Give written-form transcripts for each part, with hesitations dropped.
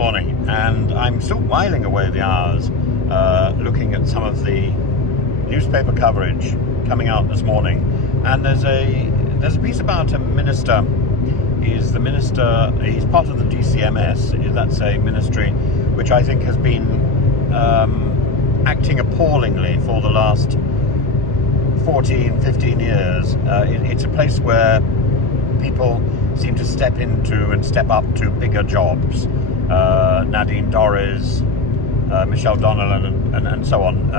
morning, and I'm still whiling away the hours looking at some of the newspaper coverage coming out this morning. And there's a piece about a minister. He's part of the dcms. That's a ministry which I think has been acting appallingly for the last 15 years. It's a place where people seem to step into and step up to bigger jobs. Nadine Dorries, Michelle Donnellan, and so on.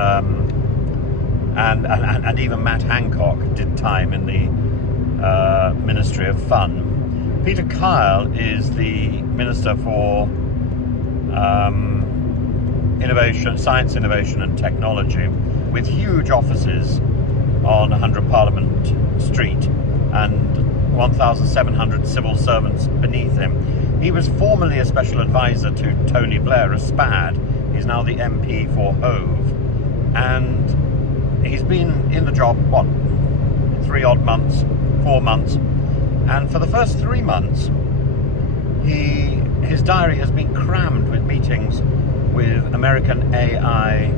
And even Matt Hancock did time in the Ministry of Fun. Peter Kyle is the Minister for Innovation, Science, Innovation and Technology, with huge offices on 100 Parliament Street and 1,700 civil servants beneath him. He was formerly a special advisor to Tony Blair, a SPAD. He's now the MP for Hove. And he's been in the job, 4 months. And for the first 3 months, his diary has been crammed with meetings with American AI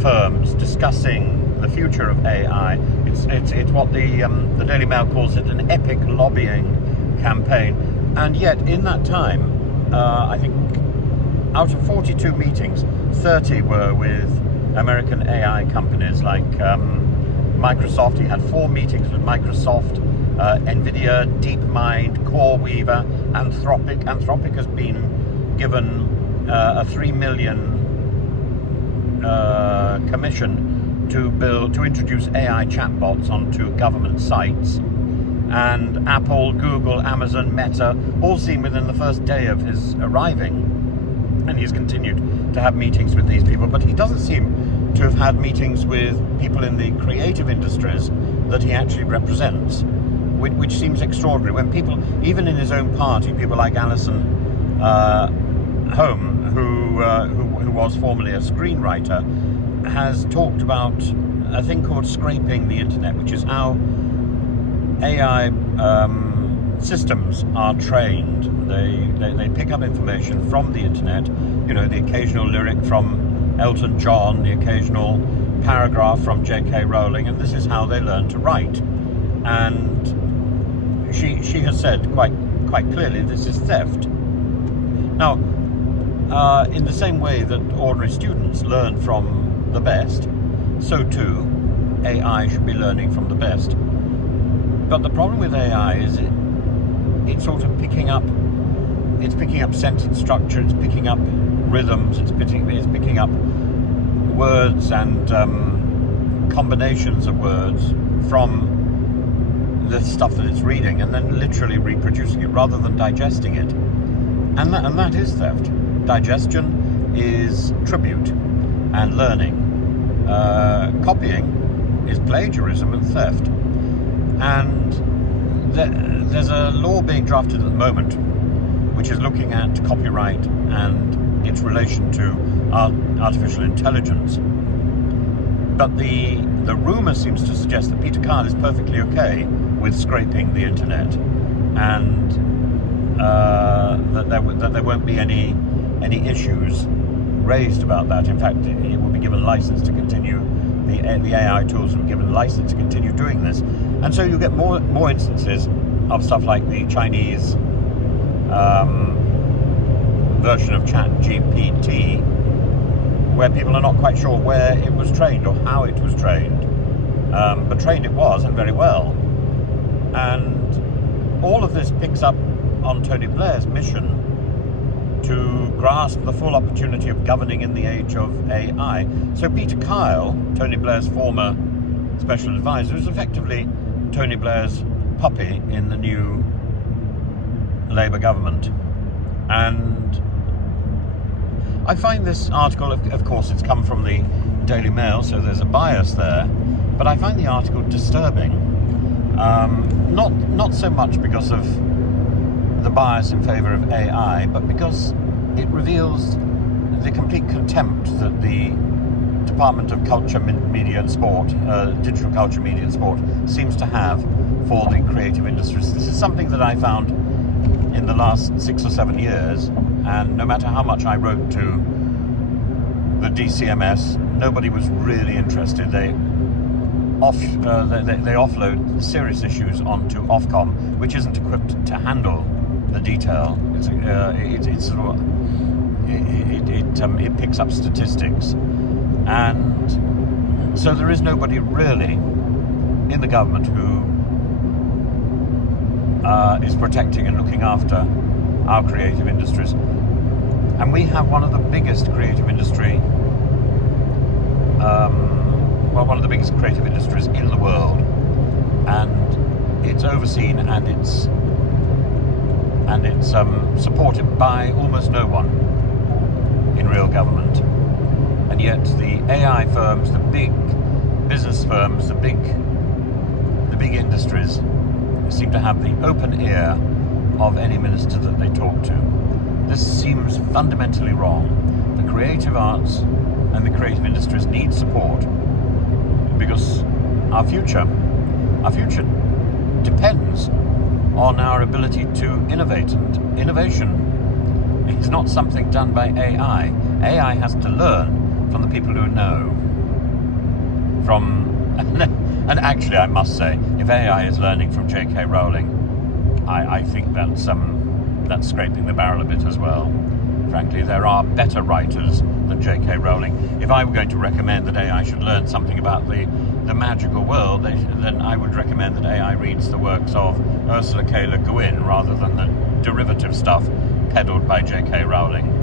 firms discussing the future of AI. It's what the Daily Mail calls it, an epic lobbying campaign. And yet, in that time, I think out of 42 meetings, 30 were with American AI companies like Microsoft. He had 4 meetings with Microsoft, NVIDIA, DeepMind, CoreWeaver, Anthropic. Anthropic has been given a $3 million commission to introduce AI chatbots onto government sites. And Apple, Google, Amazon, Meta all seem within the first day of his arriving. And he's continued to have meetings with these people, but he doesn't seem to have had meetings with people in the creative industries that he actually represents, which seems extraordinary. When people, even in his own party, people like Alison Home, who was formerly a screenwriter, has talked about a thing called scraping the internet, which is how AI systems are trained. They pick up information from the internet, the occasional lyric from Elton John, the occasional paragraph from J.K. Rowling, and this is how they learn to write. And she has said quite clearly this is theft. Now, in the same way that ordinary students learn from the best, so too AI should be learning from the best. But the problem with AI is it's sort of picking up sentence structure, it's picking up rhythms, it's picking up words and combinations of words from the stuff that it's reading, and then literally reproducing it rather than digesting it. And that is theft. Digestion is tribute and learning. Copying is plagiarism and theft. And there's a law being drafted at the moment which is looking at copyright and its relation to artificial intelligence. But the rumour seems to suggest that Peter Kyle is perfectly okay with scraping the internet, and that there won't be any issues raised about that. In fact, it will be given license to continue. The AI tools will be given license to continue doing this, and so you get more instances of stuff like the Chinese version of ChatGPT, where people are not quite sure where it was trained or how it was trained, but trained it was, and very well. And all of this picks up on Tony Blair's mission to grasp the full opportunity of governing in the age of AI. So Peter Kyle, Tony Blair's former special advisor, is effectively Tony Blair's puppy in the new Labour government. And I find this article, of course it's come from the Daily Mail, so there's a bias there, but I find the article disturbing. Not so much because of the bias in favour of AI, but because it reveals the complete contempt that the Department of Culture, Media and Sport, Digital Culture, Media and Sport, seems to have for the creative industries. This is something that I found in the last 6 or 7 years, and no matter how much I wrote to the DCMS, nobody was really interested. They offload serious issues onto Ofcom, which isn't equipped to handle the detail. It picks up statistics, and so there is nobody really in the government who is protecting and looking after our creative industries. And we have one of the biggest creative industry, one of the biggest creative industries in the world, and it's overseen and it's supported by almost no one in real government. And yet the AI firms, the big business firms, the big industries seem to have the open ear of any minister that they talk to. This seems fundamentally wrong. The creative arts and the creative industries need support, because our future depends on our ability to innovate, and innovation is not something done by AI. AI has to learn from the people who know. And actually, I must say, if AI is learning from J.K. Rowling, I think that's scraping the barrel a bit as well. Frankly, there are better writers than J.K. Rowling. If I were going to recommend that AI should learn something about the magical world, then I would recommend that AI reads the works of Ursula K. Le Guin rather than the derivative stuff peddled by J.K. Rowling.